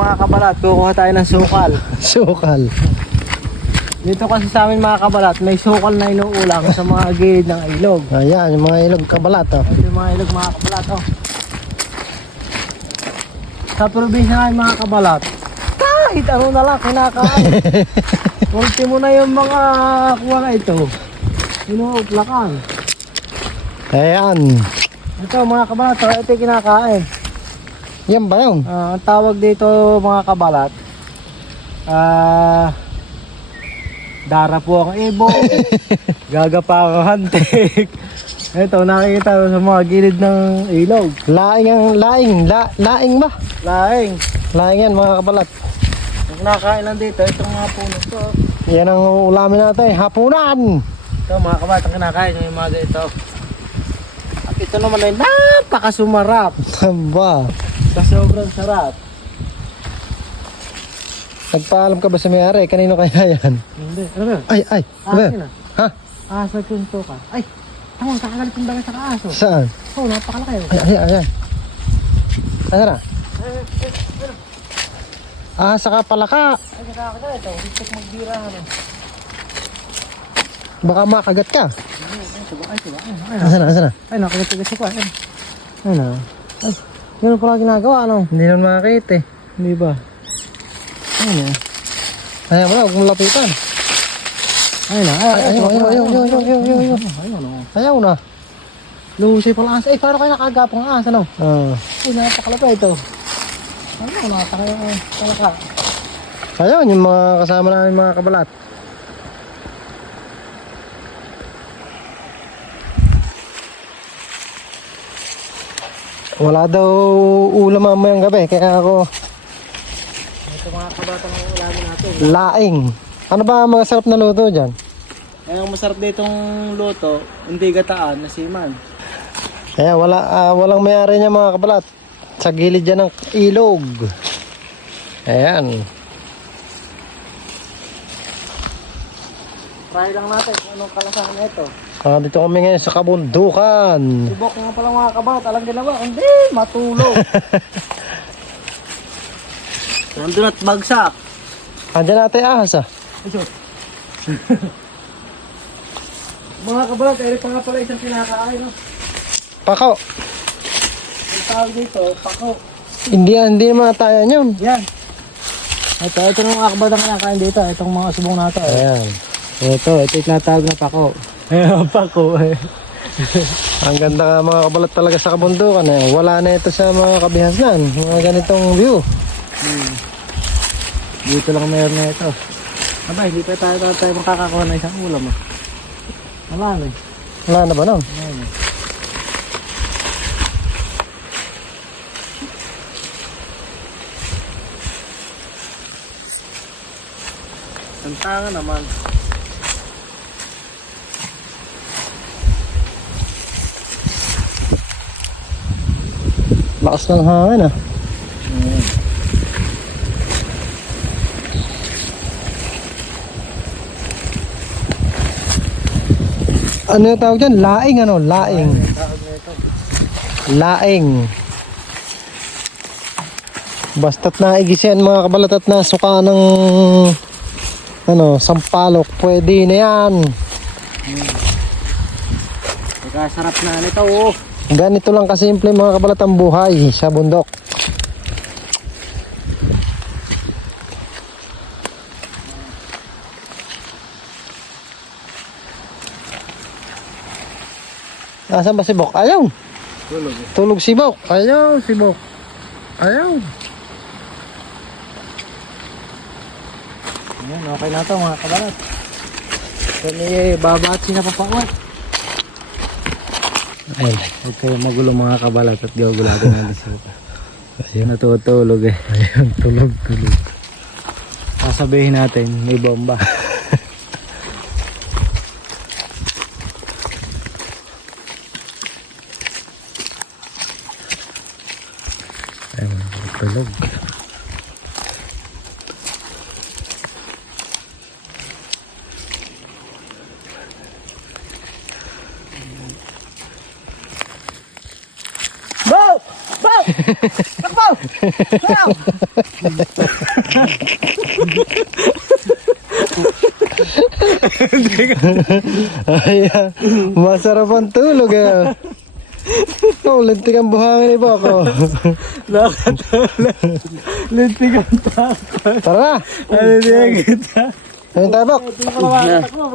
mga kabalat, kukuha tayo ng sukal. Sukal. Dito kasi sa amin mga kabalat, may sukal na inuulam sa mga gilid ng ilog. Ayan, yung mga ilog kabalat, oh. Ito yung mga ilog mga kabalat, oh. Sa probinsya nga mga kabalat, kahit ano na lang kinakain. Ultimo na yung mga kuha na ito. Inuuplakan. Ayan. Ito mga kabalat, oh, ito yung kinakain. Yan ba yun? Ang tawag dito mga kabalat, dara po ang ibon, gagapa ang hantik. Ito nakikita ko sa mga gilid ng ilog. Laing ba? Laing. Laing yan mga kabalat. Ang nakain lang dito, itong mga puno to. Yan ang ulamin natin, hapunan. Ito mga kabalat, ang kinakain yung mga ito. At ito naman ay napakasumarap. Ba? Sa sobrang sarap. Nagpaalam ka ba sa may-ari? Kanino kaya yan? Hindi. Ano? Ay. Ano? Akin ah. Ha? Asa kunto ka. Ay, tama, kakagalit yung bagay sa kaaso. Saan? Oh, napakalaki. Ayan. Ano na? Saka palaka. Ay, nakakagalit. Gusto ko magbira. Baka makagat ka. Ay, Nasaan na? Ay, nakagalit ko. Ay, na. Ay, ganun pala ginagawa, ano? Hindi naman makakita eh. Hindi ba? Ay, na. Ayaw mo na, huwag mong lapitan. Ay, na. Ayaw. Ayaw na. Lusay pala asa. Ay, parang kayo nakagapang asa, no? Ay, napakalapa ito. Ano, nakakaya. Ayaw, yung mga kasama namin mga kabalat. Wala daw ulam mamayang gabi, kaya ako Ito mga kabatang ulamin natin. laing. Ano ba ang mga sarap na luto dyan? Ay, ang masarap ditong luto, hindi gataan na siman. Kaya walang may-ari niya mga kabalat. Sa gilid dyan ng ilog. Ayan. Try lang natin kung anong kalasahan na ito. Dito kami ngayon sa kabundukan. Subok nga pala mga kabat, alang ginawa, hindi, matulog. Nandun at bagsak. Andyan natin ahas ah. Mga kabalat, eri pa nga pala isang kinakain. No? Pako. Ang tawag dito, pako. Hindi naman tayo yun. Yan. Ito ng mga kabalat ang kinakain dito. Itong mga subong na ito. Ayan. Ito yung tinatawag na pako. Pako eh. Ang ganda nga mga kabalat talaga sa kabundukan eh. Wala na ito sa mga kabihasnan. Mga ganitong view. Dito lang meron na ito. Aba, hindi pa tayo makakakuha na isang ulam ah. Wala na eh. Wala na ba nun? Wala na. Tantangan naman. Lakas ng hangin ah. Ano yung tawag dyan? Laing ano? Laing. Laing. Basta't naigisian mga kabalat at nasuka ng sampalok, pwede na yan. Sarap na nito oh. Ganito lang kasimple mga kabalat ang buhay sa bundok. Nasaan ba si Bok? Ayaw. Tulog si Bok. Ayaw si Bok. Ayaw. Ayan, okay na ito mga kabalat. Kani babati na papawat. Ayun. Huwag kayo magulo mga kabalat at gagulatin natin sa ito. Ayun. Natutulog eh. Ayun. Tulog. Sasabihin natin, may bomba. Ayun. Tulog. Bow! Bow! Takbo! Ayaw! Ayan, masarap ang tulog eh. Oh, lintik ang buhangin iba ako. Lintik ang takot. Tara na! Ano niya kita? Ayun tayo, Bok.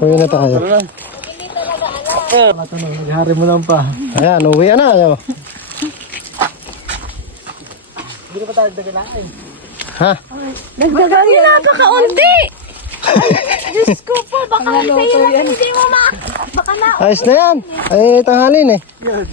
Uwi na tayo. Matanong, naghari mo lang pa. Ayan, uwi na. Ayo. Hindi ko pa tayo dagalain. Ha? Nagdagan na, napakaunti! Diyos ko po, baka sa'yo lang hindi mo ma... Baka na... Ayos na yan. Ay, tanghalin eh. Yun.